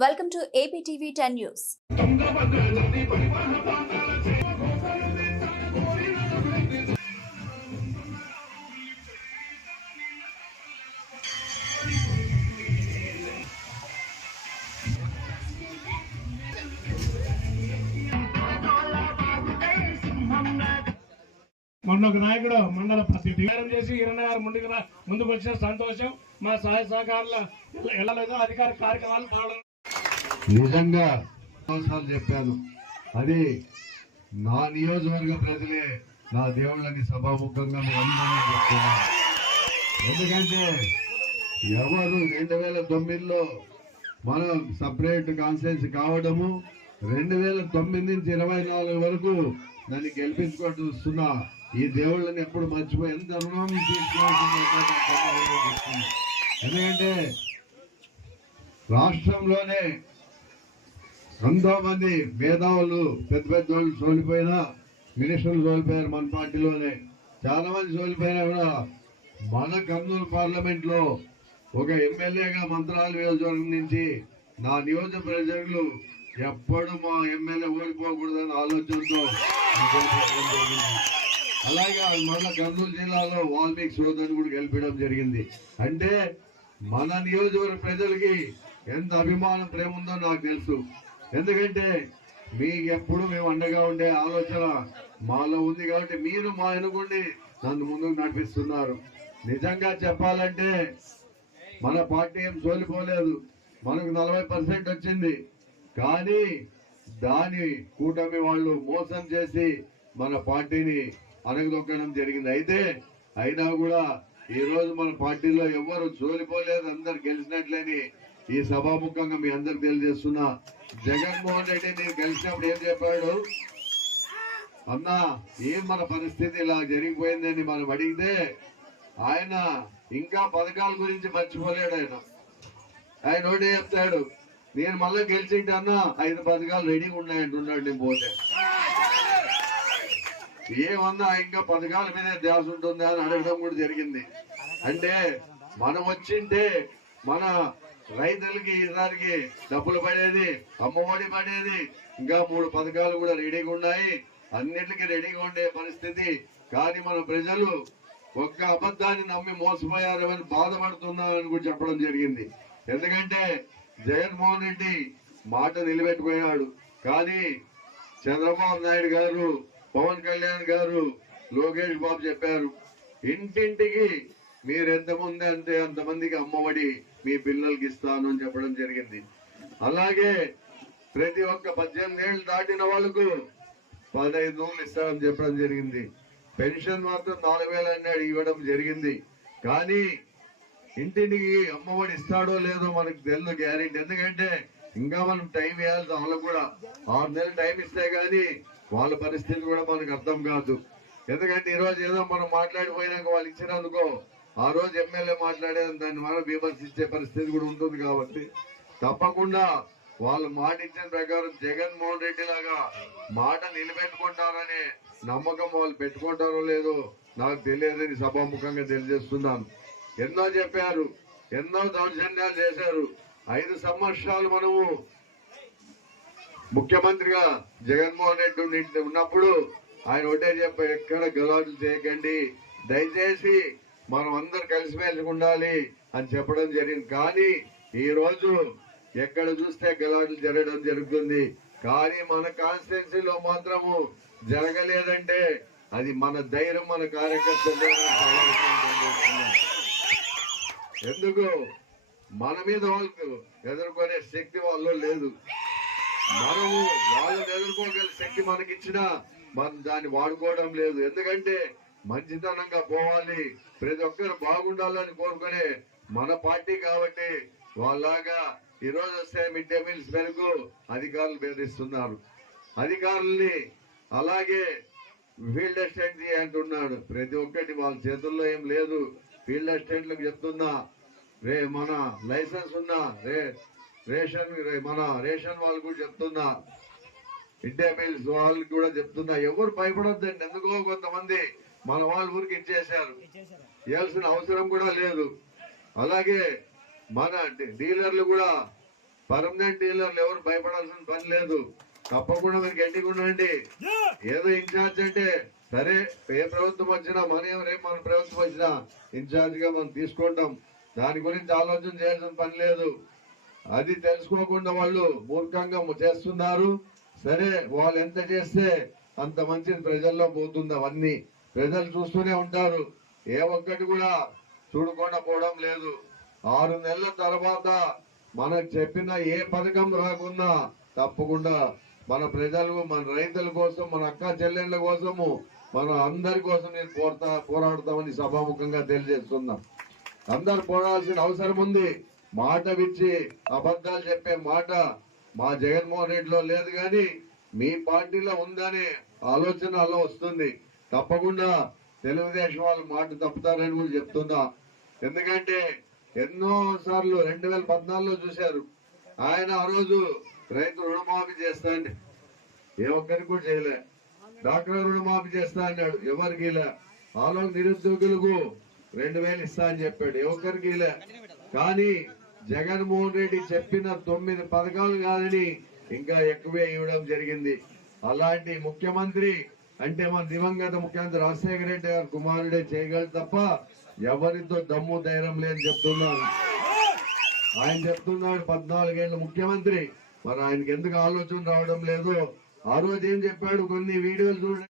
Welcome to AP TV ten news మొన్న ఒక నాయకుడు మండల పార్టీ చేసి ఇరవై ఆరు ముందుకు ముందుకు వచ్చిన సంతోషం మా సహాయ సహకారాల వెళ్ళలేదు అధికార కార్యక్రమాలు పాడడం నిజంగా సార్లు చెప్పాను. అది నా నియోజకవర్గ ప్రజలే నా దేవుళ్ళని సభాముఖంగా మీ అందరినీ చెప్తున్నాను ఎందుకంటే ఎవరు రెండు వేల తొమ్మిదిలో మనం సపరేట్ కాన్స్టిట్యూన్సీ కావడము రెండు వేల తొమ్మిది నుంచి ఇరవై నాలుగు వరకు నన్ను గెలిపించుకొని చూస్తున్నా ఈ దేవుళ్ళని ఎప్పుడు మర్చిపోయి ఎంత రుణం తీసుకోవాల్సింది ఎందుకంటే రాష్ట్రంలోనే ఎంతో మంది మేధావులు పెద్ద పెద్ద వాళ్ళు సోలిపోయినా మినిస్టర్లు సోలిపోయారు మన పార్టీలోనే. చాలా మంది సోలిపోయినా కూడా మన కర్నూలు పార్లమెంట్లో ఒక ఎమ్మెల్యేగా మంత్రాల నియోజకవర్గం నుంచి నా నియోజక ప్రజలు ఎప్పుడు మా ఎమ్మెల్యే ఓడిపోకూడదని ఆలోచనతో అలాగే మన కర్నూలు జిల్లాలో వాల్మీకి సోదరుని కూడా గెలిపించడం జరిగింది. అంటే మన నియోజకవర్గ ప్రజలకి ఎంత అభిమానం ప్రేమ ఉందో నాకు తెలుసు. ఎందుకంటే మీకు ఎప్పుడు మేము అండగా ఉండే ఆలోచన మాలో ఉంది కాబట్టి మీరు మా ఎనుగుండి నన్ను ముందుకు నడిపిస్తున్నారు. నిజంగా చెప్పాలంటే మన పార్టీ ఏం సోలిపోలేదు. మనకు నలభై పర్సెంట్ వచ్చింది. కానీ దాని కూటమి వాళ్ళు మోసం చేసి మన పార్టీని అనగదొక్కడం జరిగింది. అయితే అయినా కూడా ఈ రోజు మన పార్టీలో ఎవరు సోలిపోలేదు అందరు గెలిచినట్లేని ఈ సభాముఖంగా మీ అందరికి తెలియజేస్తున్నా. జగన్మోహన్ రెడ్డి నేను కలిసినప్పుడు ఏం చెప్పాడు? అన్నా ఏం మన పరిస్థితి ఇలా జరిగిపోయిందని మనం అడిగితే ఆయన ఇంకా పథకాల గురించి మర్చిపోలేడు ఆయన. ఆయన ఒకటే చెప్తాడు నేను మళ్ళీ గెలిచింటే అన్న ఐదు పథకాలు రెడీగా ఉన్నాయంటున్నాడు నేను పోతే. ఏమన్నా ఇంకా పథకాల మీదే ధ్యాస ఉంటుందా అని అడగడం కూడా జరిగింది. అంటే మనం వచ్చింటే మన రైతులకి ఈసారికి డబ్బులు పడేది అమ్మఒడి పడేది. ఇంకా మూడు పథకాలు కూడా రెడీగా ఉన్నాయి. అన్నిటికీ రెడీగా ఉండే పరిస్థితి. కానీ మన ప్రజలు ఒక్క అబద్ధాన్ని నమ్మి మోసపోయారని బాధపడుతున్నారని కూడా చెప్పడం జరిగింది. ఎందుకంటే జగన్మోహన్ రెడ్డి మాట నిలబెట్టుకున్నాడు. కానీ చంద్రబాబు నాయుడు గారు పవన్ కళ్యాణ్ గారు లోకేష్ బాబు చెప్పారు. ఇంటింటికి మీరు ఎంతమంది అంటే అంతమందికి అమ్మఒడి మీ పిల్లలకి ఇస్తాను అని చెప్పడం జరిగింది. అలాగే ప్రతి ఒక్క పద్దెనిమిది ఏళ్ళు దాటిన వాళ్ళకు పదహైదు నూనెలు ఇస్తామని చెప్పడం జరిగింది. పెన్షన్ మాత్రం నాలుగు వేలు అన్నాడు ఇవ్వడం జరిగింది. కానీ ఇంటికి అమ్మఒడి ఇస్తాడో లేదో మనకు తెలియదు గ్యారెంటీ. ఎందుకంటే ఇంకా మనం టైం ఇవ్వాలి వాళ్ళకు కూడా. ఆరు నెలలు టైం ఇస్తే కానీ వాళ్ళ పరిస్థితి కూడా మనకు అర్థం కాదు. ఎందుకంటే ఈ రోజు ఏదో మనం మాట్లాడిపోయినాక వాళ్ళు ఇచ్చినందుకో ఆ రోజు ఎమ్మెల్యే మాట్లాడే దాని ద్వారా విమర్శించే పరిస్థితి కూడా ఉంటుంది కాబట్టి తప్పకుండా వాళ్ళు మాట ఇచ్చిన ప్రకారం జగన్మోహన్ రెడ్డి లాగా మాట నిలబెట్టుకుంటారనే నమ్మకం వాళ్ళు పెట్టుకుంటారో లేదో నాకు తెలియదని సభాముఖంగా తెలియజేస్తున్నాను. ఎన్నో చెప్పారు ఎన్నో దౌర్జన్యాలు చేశారు. ఐదు సంవత్సరాలు మనము ముఖ్యమంత్రిగా జగన్మోహన్ రెడ్డి ఉన్నప్పుడు ఆయన ఒకటే చెప్పారు ఎక్కడ గలాట్లు చేయకండి. దయచేసి మనం అందరు కలిసిమెలిసి ఉండాలి అని చెప్పడం జరిగింది. కానీ ఈ రోజు ఎక్కడ చూస్తే గలాట్లు జరగడం జరుగుతుంది. కానీ మన కాన్స్టిట్యున్సీలో మాత్రము జరగలేదంటే అది మన ధైర్యం మన కార్యకర్తలు ఎందుకు? మన మీద వాళ్ళకు ఎదుర్కొనే శక్తి వాళ్ళు లేదు. మనము వాళ్ళని ఎదుర్కోగల శక్తి మనకిచ్చినా మనం దాన్ని వాడుకోవడం లేదు. ఎందుకంటే మంచితనంగా పోవాలి. ప్రతి ఒక్కరు బాగుండాలని కోరుకునే మన పార్టీ కాబట్టి వాళ్ళలాగా ఈ రోజు వస్తే మిడ్ డే మీల్స్ మేరకు అధికారులు బెదిరిస్తున్నారు అధికారుల్ని అలాగే ఫీల్డ్ అసిస్టెంట్ అంటున్నాడు. ప్రతి ఒక్కటి వాళ్ళ చేతుల్లో ఏం లేదు. ఫీల్డ్ అసిస్టెంట్లకు చెప్తున్నా రే మన లైసెన్స్ ఉన్నా రే రేషన్ మన రేషన్ వాళ్ళు కూడా చెప్తున్నా మిడ్ డే మీల్స్ వాళ్ళకి కూడా చెప్తున్నా. ఎవరు భయపడొద్దండి. ఎందుకో కొంతమంది మన వాళ్ళ ఊరికి ఇచ్చేశారు. ఇవ్వాల్సిన అవసరం కూడా లేదు. అలాగే మన డీలర్లు కూడా పర్మనెంట్ డీలర్లు ఎవరు భయపడాల్సిన పని లేదు. తప్పకుండా మీరు గట్టిగా ఉండండి. ఏదో ఇన్ఛార్జ్ అంటే సరే ఏ ప్రభుత్వం వచ్చినా మన రేపు మన ప్రభుత్వం వచ్చినా ఇన్ఛార్జ్గా మనం తీసుకుంటాం. దాని గురించి ఆలోచన చేయాల్సిన పని లేదు. అది తెలుసుకోకుండా వాళ్ళు మూర్ఖంగా చేస్తున్నారు. సరే వాళ్ళు ఎంత చేస్తే అంత మంచిది ప్రజల్లో పోతుంది అవన్నీ. ప్రజలు చూస్తూనే ఉంటారు. ఏ ఒక్కటి కూడా చూడకుండా పోవడం లేదు. ఆరు నెలల తర్వాత మనకు చెప్పిన ఏ పథకం రాకున్నా తప్పకుండా మన ప్రజలు మన రైతుల కోసం మన అక్క చెల్లెళ్ళ కోసము మన అందరి కోసం నేను పోరాడతా పోరాడతామని సభాముఖంగా తెలియజేస్తున్నాం. అందరు పోరాడాల్సిన అవసరం ఉంది. మాట విచ్చి అబద్ధాలు చెప్పే మాట మా జగన్మోహన్ రెడ్డిలో లేదు కానీ మీ పార్టీలో ఉందనే ఆలోచన అలా వస్తుంది. తప్పకుండా తెలుగుదేశం వాళ్ళు మాట తప్పుతారని కూడా చెప్తున్నా. ఎందుకంటే ఎన్నో సార్లు రెండు వేల పద్నాలుగులో చూశారు. ఆయన ఆ రోజు రైతు రుణమాఫీ చేస్తా అండి ఏ ఒక్కరికి కూడా చేయలే. డాక్టర్ రుణమాఫీ చేస్తా అన్నాడు. ఎవరికి ఇలా? ఆలో నిరుద్యోగులకు రెండు వేలు ఇస్తా అని చెప్పాడు. ఏ ఒక్కరికి ఇలా? కానీ జగన్మోహన్ రెడ్డి చెప్పిన తొమ్మిది పథకాలు కాదని ఇంకా ఎక్కువే ఇవ్వడం జరిగింది. అలాంటి ముఖ్యమంత్రి అంటే మన దివంగత ముఖ్యమంత్రి రాజశేఖర రెడ్డి గారు కుమారుడే చేయగలరు తప్ప ఎవరితో దమ్ము ధైర్యం లేని చెప్తున్నాను ఆయన చెప్తున్నాడు పద్నాలుగేళ్ళ ముఖ్యమంత్రి. మరి ఆయనకి ఎందుకు ఆలోచన రావడం లేదు? ఆ రోజు ఏం చెప్పాడు? కొన్ని వీడియోలు చూడండి.